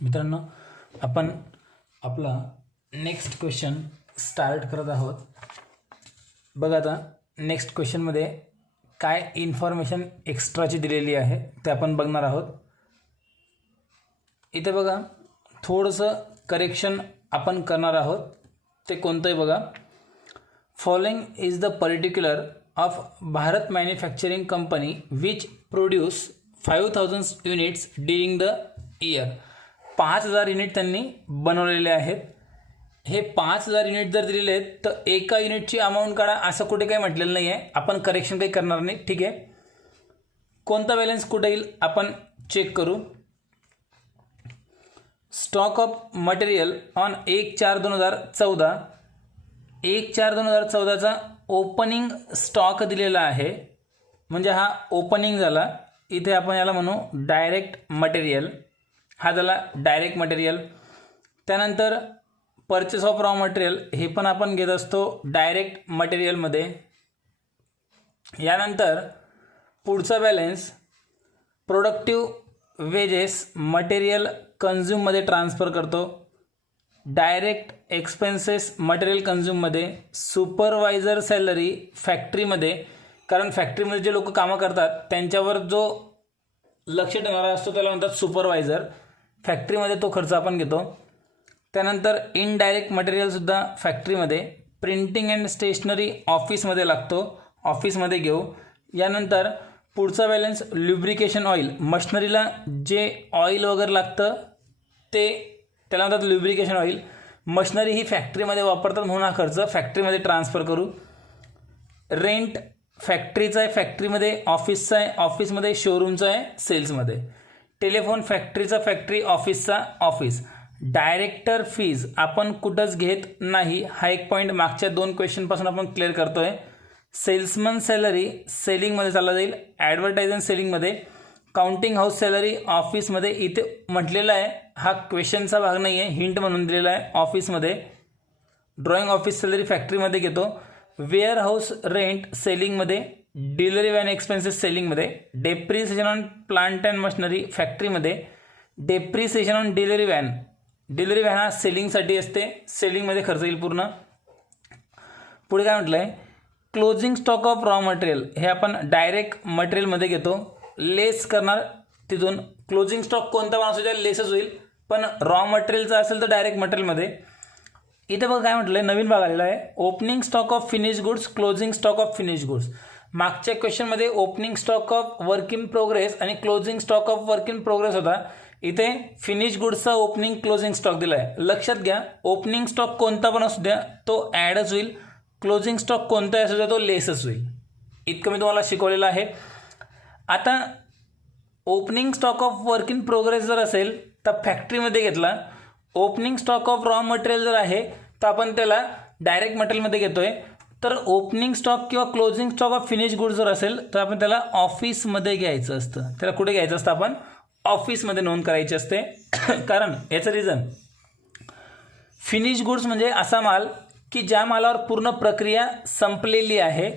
मित्रांनो, आपण आपला नेक्स्ट क्वेश्चन स्टार्ट करत आहोत. बघा, आता नेक्स्ट क्वेश्चनमध्ये काय इन्फॉर्मेशन एक्स्ट्राची दिलेली आहे ते आपण बघणार आहोत. इथे बघा, थोडंसं करेक्शन आपण करणार आहोत. ते कोणतंही बघा. Following is the particular of Bharat manufacturing company which produce 5000 units during the year. 5000 unit त्यांनी बनवलेले आहेत. हे 5000 युनिट जर दिलेले आहेत तर एका युनिटची अमाऊंट काढा असं कुठे काही म्हटलेलं नाही आहे. आपण करेक्शन काही करणार नाही. ठीक आहे. कोणता बॅलन्स कुठे येईल आपण चेक करू. Stock of material on 1/4/2014. 1/4/2014चा ओपनिंग स्टॉक दिलेला आहे, म्हणजे हा ओपनिंग झाला. इथे आपण याला म्हणू डायरेक्ट मटेरियल. हा झाला डायरेक्ट मटेरियल. त्यानंतर परचेस ऑफ रॉ मटेरियल हे पण आपण घेत असतो डायरेक्ट मटेरियलमध्ये. यानंतर पुढचा बॅलन्स प्रोडक्टिव्ह वेजेस मटेरियल कन्झ्यूममध्ये ट्रान्सफर करतो. डायरेक्ट एक्सपेन्सेस मटेरियल कन्झ्यूममध्ये. सुपरवायझर सॅलरी फॅक्टरीमध्ये, कारण फॅक्टरीमध्ये जे लोक कामं करतात त्यांच्यावर जो लक्ष ठेवणारा असतो त्याला म्हणतात सुपरवायझर. फॅक्टरीमध्ये तो खर्च आपण घेतो. त्यानंतर इनडायरेक्ट मटेरियलसुद्धा फॅक्टरीमध्ये. प्रिंटिंग अँड स्टेशनरी ऑफिसमध्ये लागतो, ऑफिसमध्ये घेऊ. यानंतर पुढचा बॅलन्स ल्युब्रिकेशन ऑइल. मशनरीला जे ऑइल वगैरे लागतं ते त्याला म्हणतात ल्युब्रिकेशन ऑइल. मशनरी ही फॅक्टरीमध्ये वापरतात म्हणून हा खर्च फॅक्टरीमध्ये ट्रान्सफर करू. रेंट फॅक्टरीचा आहे फॅक्टरीमध्ये, ऑफिसचा आहे ऑफिसमध्ये, शोरूमचा आहे सेल्समध्ये. टेलिफोन फॅक्टरीचा फॅक्टरी, ऑफिसचा ऑफिस. डायरेक्टर फीज आपण कुठंच घेत नाही. हा एक पॉईंट मागच्या 2 क्वेश्चनपासून आपण क्लिअर करतोय. सेल्समन सॅलरी सेलिंगमध्ये चालला जाईल, ॲडव्हर्टायझिंग सेलिंगमध्ये. काउंटिंग हाऊस सॅलरी ऑफिसमध्ये. इथे म्हटलेलं आहे, हा क्वेश्चनचा भाग नाही आहे, हिंट म्हणून दिलेला आहे, ऑफिसमध्ये. ड्रॉइंग ऑफिस सॅलरी फॅक्टरीमध्ये घेतो. वेअर हाऊस रेंट सेलिंगमध्ये. डिलिव्हरी व्हॅन एक्सपेन्सेस सेलिंगमध्ये. Depreciation on plant and machinery फॅक्टरीमध्ये. Depreciation on delivery van. Delivery van हा सेलिंगसाठी असते, सेलिंगमध्ये खर्च येईल पूर्ण. पुढे काय म्हटलं आहे, closing stock of raw material हे आपण डायरेक्ट मटेरियलमध्ये घेतो, लेस करणार तिथून. क्लोजिंग स्टॉक कोणता पण असू द्या लेसच होईल, पण रॉ मटेरियलचा असेल तर डायरेक्ट मटेरियलमध्ये. इथे बघा काय म्हटलं आहे, नवीन भाग आलेला आहे. Opening stock of finish goods, closing stock of finish goods. मागच्या क्वेश्चनमध्ये opening stock of work in progress आणि closing stock of work in progress होता. इथे फिनिश गुड्सचा ओपनिंग क्लोजिंग स्टॉक दिला आहे. लक्षात घ्या, ओपनिंग स्टॉक कोणता पण असू द्या तो ॲडच होईल, क्लोजिंग स्टॉक कोणताही असू द्या तो लेसच होईल. इतकं मी तुम्हाला शिकवलेलं आहे. आता opening stock of work in progress जर असेल तर फॅक्टरीमध्ये घेतला. Opening stock of raw material जर आहे तर आपण त्याला डायरेक्ट मटेरियलमध्ये घेतोय. तर ओपनिंग स्टॉक किंवा closing stock of finish goods जर असेल तर आपण त्याला ऑफिसमध्ये घ्यायचं असतं. त्याला कुठे घ्यायचं असतं, आपण ऑफिसमध्ये नोंद करायची असते. कारण याचं रिझन, फिनिश गुड्स म्हणजे असा माल की ज्या मालावर पूर्ण प्रक्रिया संपलेली आहे,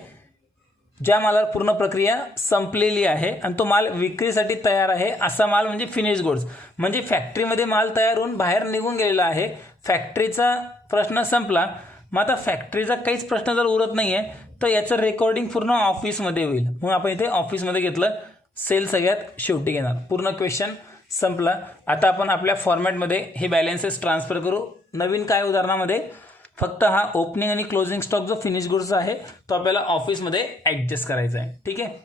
ज्या मालावर पूर्ण प्रक्रिया संपलेली आहे आणि तो माल विक्रीसाठी तयार आहे, असा माल म्हणजे फिनिश गुड्स. म्हणजे फॅक्टरीमध्ये माल तयार होऊन बाहेर निघून गेलेला आहे, फॅक्टरीचा प्रश्न संपला. मग आता फॅक्टरीचा काहीच प्रश्न जर उरत नाही आहे तर याचं रेकॉर्डिंग पूर्ण ऑफिसमध्ये होईल, म्हणून आपण इथे ऑफिसमध्ये घेतलं. सेल सगळ्यात शेवटी घेणार. पूर्ण क्वेश्चन संपला. आता आपण आपल्या फॉर्मॅटमध्ये हे बॅलन्सेस ट्रान्सफर करू. नवीन काय उदाहरणामध्ये फक्त हा ओपनिंग आणि क्लोजिंग स्टॉक जो फिनिश गुड्सचा आहे तो आपल्याला ऑफिसमध्ये ॲडजस्ट करायचा आहे. ठीक आहे.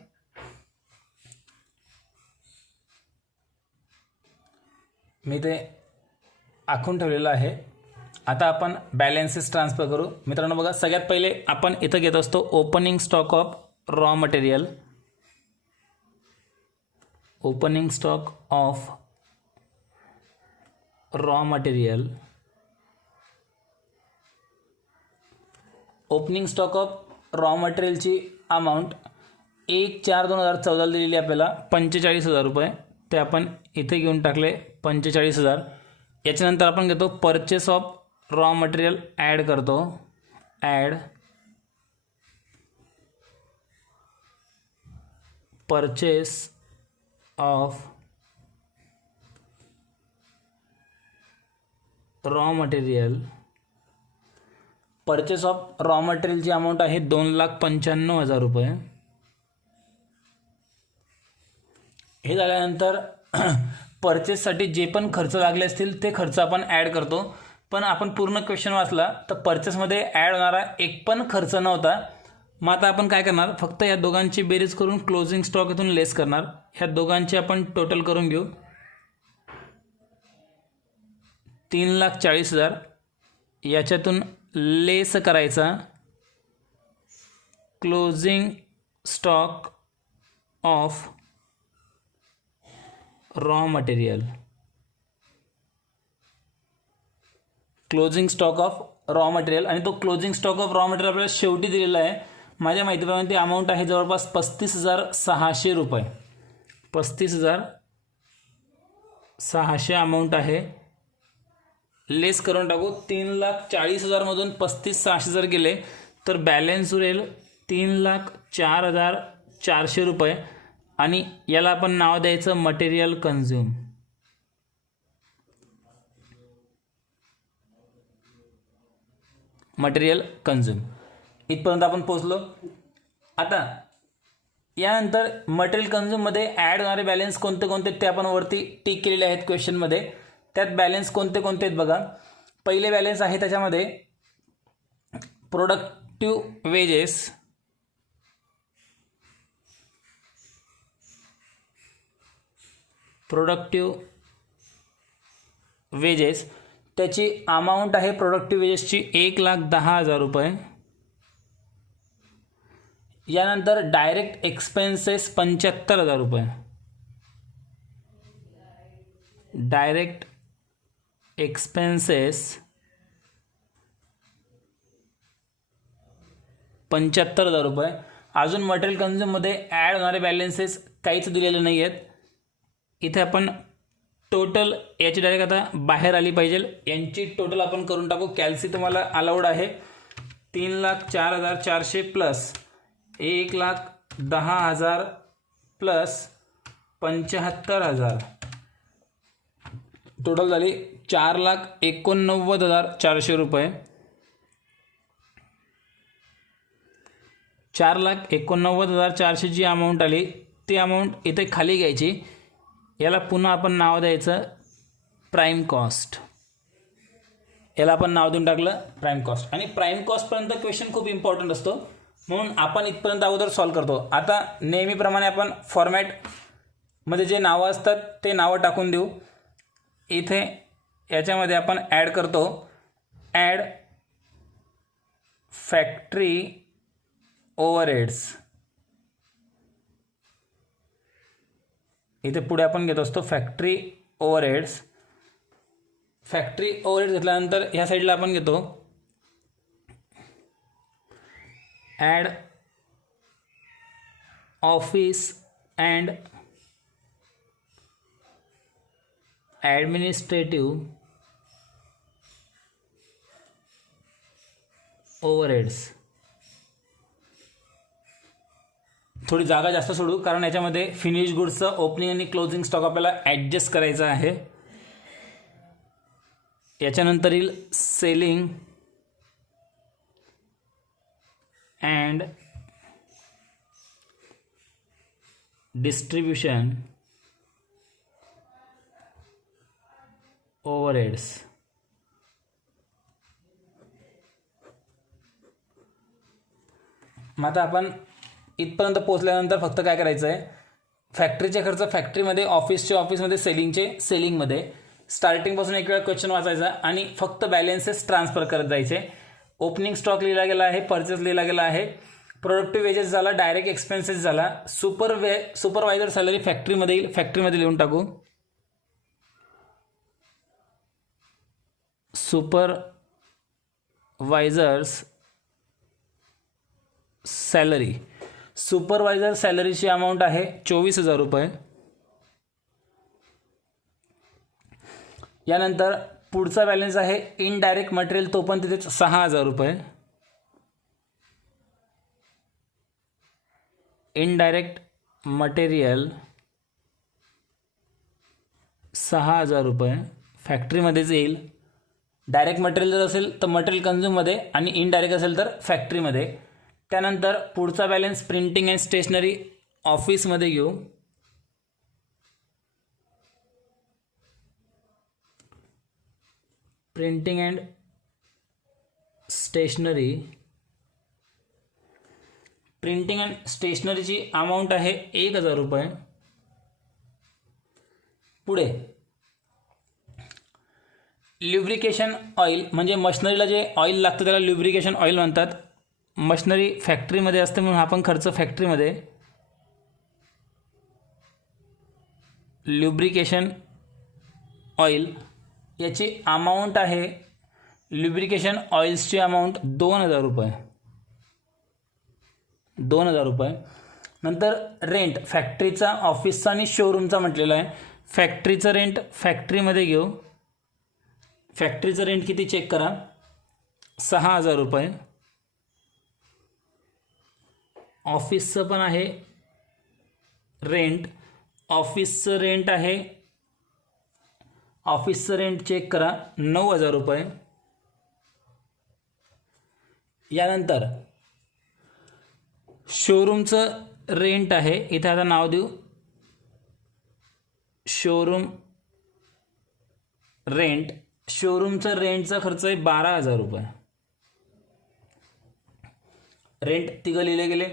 मी ते आखून ठेवलेलं आहे. आता आपण बॅलन्सेस ट्रान्सफर करू. मित्रांनो बघा, सगळ्यात पहिले आपण इथं घेत असतो opening stock of raw material. Opening stock of raw material. Opening stock of raw मटेरियलची अमाऊंट 1/4/2014 दिलेली आपल्याला 45,000 रुपये. ते आपण इथे घेऊन टाकले 45,000. याच्यानंतर आपण घेतो purchase of raw material, add करतो. Add purchase of raw material, purchase of raw मटेरियलची अमाऊंट आहे 2,95,000 रुपये. हे झाल्यानंतर परचेससाठी जे पण खर्च लागले असतील ते खर्च आपण ॲड करतो. पण आपण पूर्ण क्वेश्चन वाचला तर परचेसमध्ये ॲड होणारा एक पण खर्च नव्हता. मग आता आपण काय करणार, फक्त या दोघांची बेरीज करून क्लोजिंग स्टॉक इथून लेस करणार. ह्या दोघांची आपण टोटल करून घेऊ. 3,40,000 याच्यातून लेस करायचा closing stock of raw material. Closing stock of raw material, आणि तो closing stock of raw material आपल्याला शेवटी दिलेला आहे. माझ्या माहितीप्रमाणे ती अमाऊंट आहे जवळपास 35,600 रुपये. 35,600 अमाऊंट आहे. लेस करून टाकू. 3,40,000 मधून 35,600 जर गेले तर बॅलन्स उरेल 3,04,400 रुपये. आणि याला आपण नाव द्यायचं मटेरियल कन्झ्युम. मटेरियल कन्झ्युम इथपर्यंत आपण पोहोचलो. आता यानंतर मटेरियल कन्झ्युममध्ये ॲड होणारे बॅलन्स कोणते कोणते ते आपण वरती टिक केलेले आहेत क्वेश्चनमध्ये. त्यात बॅलन्स कोणते कोणते आहेत बघा. पहिले बॅलन्स आहे त्याच्यामध्ये प्रोडक्टिव्ह वेजेस, त्याची अमाऊंट आहे प्रोडक्टिव्ह वेजेसची 1,10,000 रुपये. यानंतर डायरेक्ट एक्सपेन्सेस 75,000 रुपये. डायरेक्ट एक्सपेन्सेस 75,000 रुपये. अजून मटेरियल कन्झ्युममध्ये ॲड होणारे बॅलन्सेस काहीच दिलेले नाही आहेत. इथे आपण टोटल याची डायरेक्ट आता बाहेर आली पाहिजे, यांची टोटल आपण करून टाकू. कॅल्सी तुम्हाला अलाउड आहे. 3,04,400 प्लस 1,10,000 प्लस 75,000 टोटल झाली 4,89,400 रुपये. 4,89,400 जी अमाऊंट आली ती अमाऊंट इथे खाली घ्यायची. याला पुन्हा आपण नाव द्यायचं प्राईम कॉस्ट. याला आपण नाव देऊन टाकलं प्राईम कॉस्ट. आणि प्राईम कॉस्टपर्यंत क्वेश्चन खूप इम्पॉर्टंट असतो म्हणून आपण इथपर्यंत अगोदर सॉल्व करतो. आता नेहमीप्रमाणे आपण फॉर्मॅटमध्ये जे नावं असतात ते नावं टाकून देऊ. इथे याच्यामध्ये आपण ॲड करतो ॲड फॅक्टरी ओव्हरहेड्स. इथे पुढे आपण घेत असतो फॅक्टरी ओव्हरहेड्स. फॅक्टरी ओव्हरहेड्स घेतल्यानंतर ह्या साईडला आपण घेतो add office and administrative overheads. थोडी जागा जास्त सोडू कारण याच्यामध्ये फिनिश गुड्सचं ओपनिंग आणि क्लोजिंग स्टॉक आपल्याला ॲडजस्ट करायचा आहे. याच्यानंतर येईल सेलिंग अँड डिस्ट्रीब्युशन ओव्हरहेड्स. मग आता आपण इथपर्यंत पोहोचल्यानंतर फक्त काय करायचं आहे, फॅक्टरीचे खर्च फॅक्टरीमध्ये, ऑफिसमध्ये, सेलिंगमध्ये स्टार्टिंगपासून एक वेळा क्वेश्चन वाचायचा आणि फक्त बॅलन्सेस ट्रान्सफर करत जायचे. ओपनिंग स्टॉक लिहिला गेला आहे, परचेस लिहिला गेला आहे, प्रोडक्टिव्ह वेजेस झाला, डायरेक्ट एक्सपेन्सेस झाला, सुपरवायझर सॅलरी फॅक्टरीमध्ये लिहून टाकू. Supervisors salary. सुपरवायझर सॅलरीची अमाऊंट आहे 24,000 रुपये. यानंतर पुढचा बॅलन्स आहे इनडायरेक्ट मटेरियल, तो पण तिथेच 6,000 रुपये. इनडायरेक्ट मटेरियल 6,000 रुपये फॅक्टरीमध्येच येईल. डायरेक्ट मटेरियल जर असेल तर मटेरियल कन्झ्युममध्ये आणि इनडायरेक्ट असेल तर फॅक्टरीमध्ये. त्यानंतर पुढचा बॅलन्स प्रिंटिंग अँड स्टेशनरी ऑफिसमध्ये घेऊ. Printing and stationery, printing and स्टेशनरीची अमाऊंट आहे 1000 रुपये. पुढे ल्युब्रिकेशन ऑइल, म्हणजे मशनरीला जे ऑइल लागतं त्याला ल्युब्रिकेशन ऑइल म्हणतात. मशनरी फॅक्टरीमध्ये असते म्हणून आपण खर्च फॅक्टरीमध्ये. ल्युब्रिकेशन ऑइल याची अमाऊंट आहे, ल्युब्रिकेशन ऑइल्सची अमाऊंट 2000 रुपये. 2000 रुपये. नंतर रेंट फॅक्टरीचा, ऑफिसचा आणि शोरूमचा म्हटलेला आहे. फॅक्टरीचं रेंट फॅक्टरीमध्ये घेऊ. फॅक्टरीचं रेंट किती चेक करा, 6000 रुपये. ऑफिसचं पण आहे रेंट, ऑफिसचं रेंट आहे, ऑफिसचं रेंट चेक करा 9000 रुपये. यानंतर शोरूमचं रेंट आहे, इथे आता नाव देऊ शोरूम रेंट. शोरूमचं रेंटचा खर्च आहे 12000 रुपये. रेंट तिघं लिहिले गेले.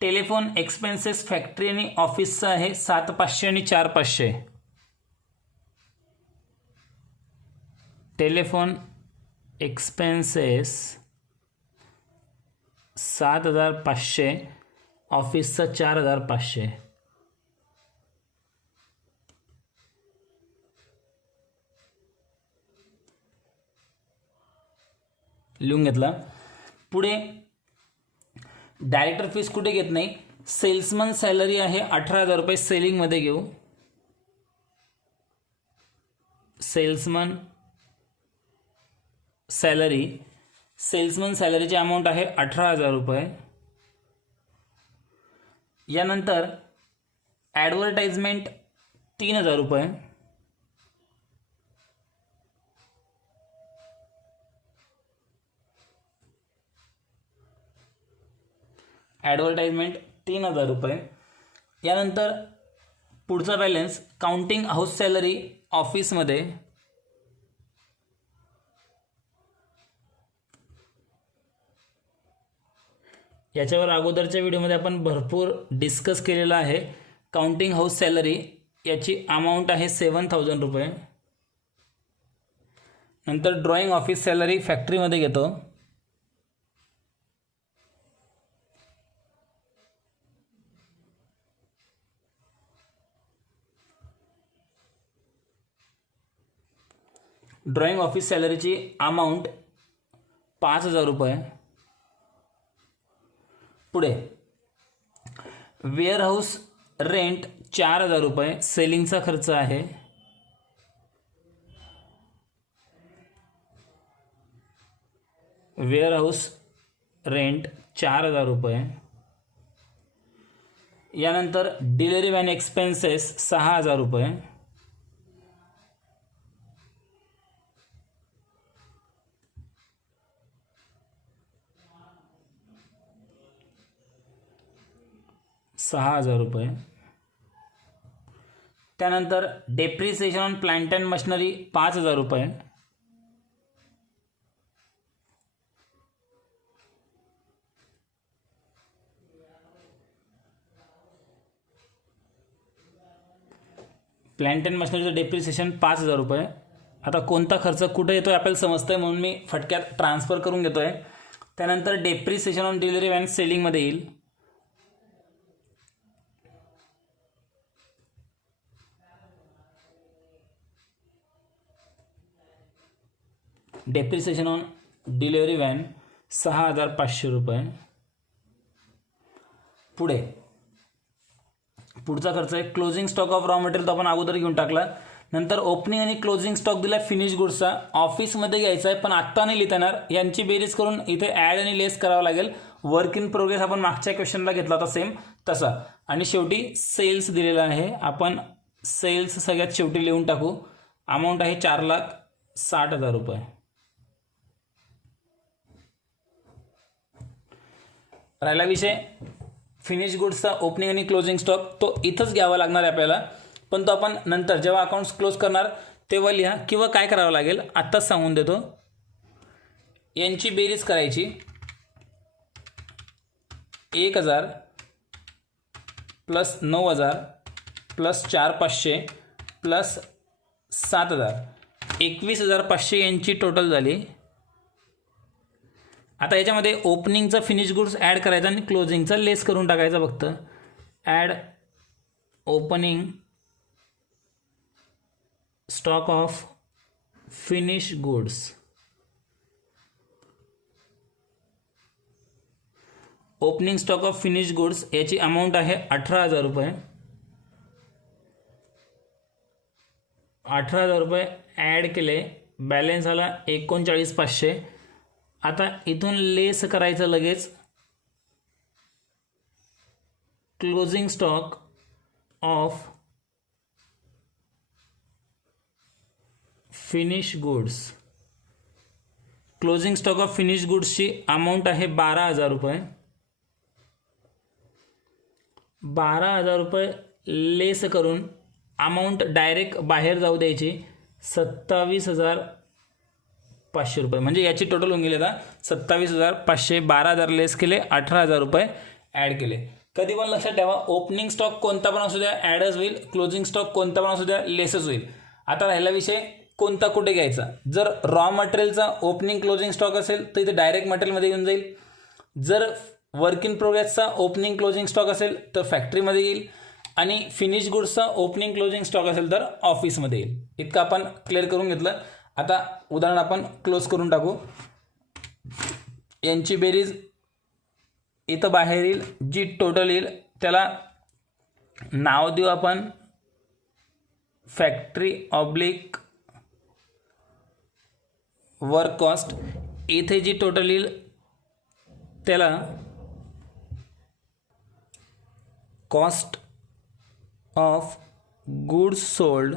टेलिफोन एक्सपेन्सेस फॅक्टरी आणि ऑफिसचं आहे 7500 आणि 4500. टेलिफोन एक्सपेन्सेस 7500, ऑफिसचा 4500. लिहून घेतला. पुढे डायरेक्टर फीस कुठे घेत नाही. सेल्समन सॅलरी आहे 18000 रुपये, सेलिंगमध्ये घेऊ. सेल्समन सॅलरी, सेल्समन सॅलरीची अमाऊंट आहे 18000 रुपये. यानंतर ॲडव्हर्टाइजमेंट 3000 रुपये. ॲडव्हर्टाइजमेंट 3000 रुपये. यानंतर पुढचा बॅलन्स काउंटिंग हाऊस सॅलरी ऑफिसमध्ये. याच्यावर अगोदरच्या व्हिडिओमध्ये आपण भरपूर डिस्कस केलेला आहे. काउंटिंग हाऊस सॅलरी याची अमाऊंट आहे 7000 रुपये. नंतर ड्रॉइंग ऑफिस सॅलरी फॅक्टरीमध्ये घेतो. ड्रॉइंग ऑफिस सॅलरीची अमाऊंट 5000 रुपये. पुढे वेअरहाऊस रेंट 4000 रुपये, सेलिंगचा खर्च आहे. वेअरहाऊस रेंट 4000 रुपये. यानंतर डिलिव्हरी व्हॅन एक्सपेन्सेस 6000 रुपये. ₹6000. त्यानंतर depreciation on plant and machinery 5000 रुपये. प्लांट अँड मशिनरीचं डेप्रिसिएशन 5000 रुपये. आता कोणता खर्च कुठे येतो आपल्याला समजतंय म्हणून मी फटक्यात ट्रान्सफर करून घेतोय. त्यानंतर डेप्रिसिएशन ऑन डिलिव्हरी व्हॅन सेलिंगमध्ये येईल. डेप्रिसिएशन ऑन डिलिव्हरी व्हॅन 6500 रुपये. पुढचा खर्च आहे closing stock of raw material, तो आपण अगोदर घेऊन टाकला. नंतर ओपनिंग आणि क्लोजिंग स्टॉक दिला फिनिश गुड्सचा, ऑफिसमध्ये घ्यायचा आहे पण आत्ता नाही लिहिता येणार. यांची बेरीज करून इथे ॲड आणि लेस करावं लागेल. वर्क इन प्रोग्रेस आपण मागच्या क्वेश्चनला घेतला होता सेम तसा. आणि शेवटी सेल्स दिलेला आहे, आपण सेल्स सगळ्यात शेवटी लिहून टाकू. अमाऊंट आहे 4,60,000 रुपये. राहिला विषय फिनिश गुड्सचा ओपनिंग आणि क्लोजिंग स्टॉक, तो इथंच घ्यावा लागणार आहे आपल्याला, पण तो आपण नंतर जेव्हा अकाउंट्स क्लोज करणार तेव्हा लिहा, किंवा काय करावं लागेल आत्ताच सांगून देतो. यांची बेरीज करायची, 1000 प्लस 9000 प्लस 4500 प्लस 7000, 21500 यांची टोटल झाली. आता याच्यामध्ये ओपनिंगचा फिनिश गुड्स ॲड करायचा आणि क्लोजिंगचा लेस करून टाकायचा फक्त. Add opening stock of finish goods. Opening stock of finish goods याची अमाऊंट आहे 18,000 रुपये. 18,000 रुपये ॲड केले, बॅलन्स आला 39,500. आता इथून लेस करायचं लगेच closing stock of finish goods. Closing stock of finish गुड्सची अमाऊंट आहे 12,000 रुपये. 12,000 रुपये लेस करून अमाऊंट डायरेक्ट बाहेर जाऊ द्यायची 27,500 रुपये. म्हणजे याची टोटल होऊन गेली आता 27,500. 12,000 लेस केले, 18,000 रुपये ॲड केले. कधी पण लक्षात ठेवा, ओपनिंग स्टॉक कोणता पण असू द्या ॲडच होईल, क्लोजिंग स्टॉक कोणता पण असू द्या लेसच होईल. आता राहिला विषय कोणता कुठे घ्यायचा. जर रॉ मटेरियलचा ओपनिंग क्लोजिंग स्टॉक असेल तर इथे डायरेक्ट मटेरियलमध्ये येऊन जाईल. जर वर्क इन प्रोग्रेसचा ओपनिंग क्लोजिंग स्टॉक असेल तर फॅक्टरीमध्ये येईल, आणि फिनिश गुड्सचा ओपनिंग क्लोजिंग स्टॉक असेल तर ऑफिसमध्ये येईल. इतकं आपण क्लिअर करून घेतलं. आता उदाहरण आपण क्लोज करून टाकू. यांची बेरीज इथं बाहेर येईल, जी टोटल येईल त्याला नाव देऊ आपण फॅक्टरी ऑब्लिक वर्क कॉस्ट. इथे जी टोटल येईल त्याला कॉस्ट ऑफ गुड्स सोल्ड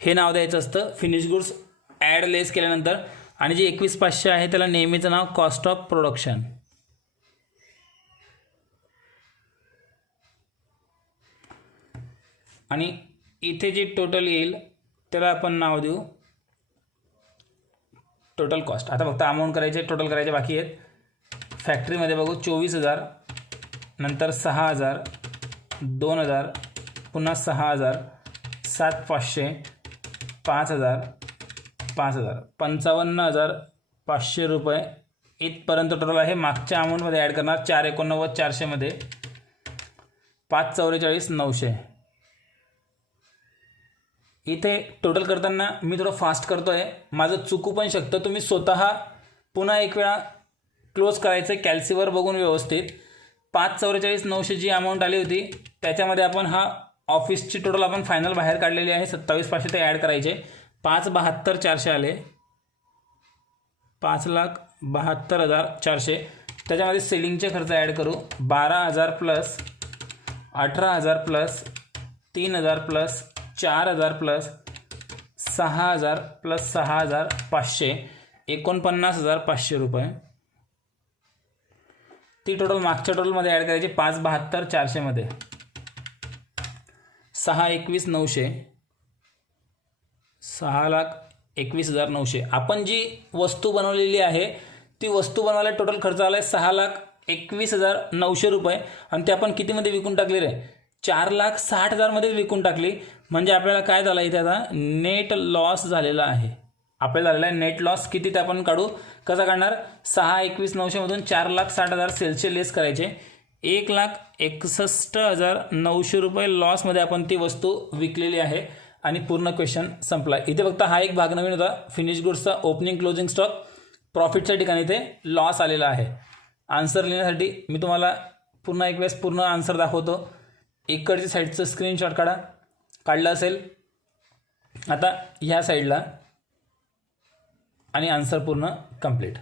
हे नाव द्यायचं असतं फिनिश गुड्स ॲड लेस केल्यानंतर. आणि जे 21,500 आहे त्याला नेहमीचं नाव कॉस्ट ऑफ प्रोडक्शन. आणि इथे जे टोटल येईल त्याला आपण नाव देऊ टोटल कॉस्ट. आता फक्त अमाऊंट करायचे, टोटल करायचे बाकी आहेत. फॅक्टरीमध्ये बघू 24,000, नंतर 6,000, 2,000, पुन्हा 6,000, 7,500, 5,000, 5,000, 55,500 रुपये इथपर्यंत टोटल आहे. मागच्या अमाऊंटमध्ये ॲड करणार 4,89,400 मध्ये 5,44,900. इथे टोटल करताना मी थोडं फास्ट करतो आहे, माझं चुकू पण शकतं. तुम्ही स्वतः पुन्हा एक वेळा क्लोज करायचं कॅल्सीवर बघून व्यवस्थित. 5,44,900 जी अमाऊंट आली होती त्याच्यामध्ये आपण हा ऑफिसची टोटल आपण फायनल बाहेर काढलेली आहे 27,500 ते ॲड करायचे. 5,72,400 आले, 5,72,400. त्याच्यामध्ये सेलिंगचे खर्च ॲड करू 12,000 plus 18,000 plus 3,000 plus 4,000 plus 6,000 plus 6,500, 49,500 रुपये. ती टोटल मागच्या टोटलमध्ये ॲड करायची 5,72,400 मध्ये 6,21,900, 6,21,900. आपण जी वस्तू बनवलेली आहे ती वस्तू बनवायला टोटल खर्च आला आहे 6,21,900 रुपये. आणि ते आपण कितीमध्ये विकून टाकली रे? 4,60,000 मध्ये विकून टाकली. म्हणजे आपल्याला काय झालं इथे आता नेट लॉस झालेला आहे. आपल्याला झालेला आहे नेट लॉस. किती ते आपण काढू, कसा काढणार? 6,21,900 मधून 4,60,000 सेल्सचे लेस करायचे. 1,61,900 रुपये लॉसमध्ये आपण ती वस्तू विकलेली आहे. आणि पूर्ण क्वेश्चन संपला. इथे फक्त हा एक भाग नवीन होता, फिनिश गुड्सचा ओपनिंग क्लोजिंग स्टॉक. प्रॉफिटच्या ठिकाणी इथे लॉस आलेला आहे. आन्सर लिहिण्यासाठी मी तुम्हाला पुन्हा एक वेळेस पूर्ण आन्सर दाखवतो. इकडच्या साईडचं स्क्रीनशॉट काढलं असेल आता ह्या साईडला, आणि आन्सर पूर्ण कंप्लीट.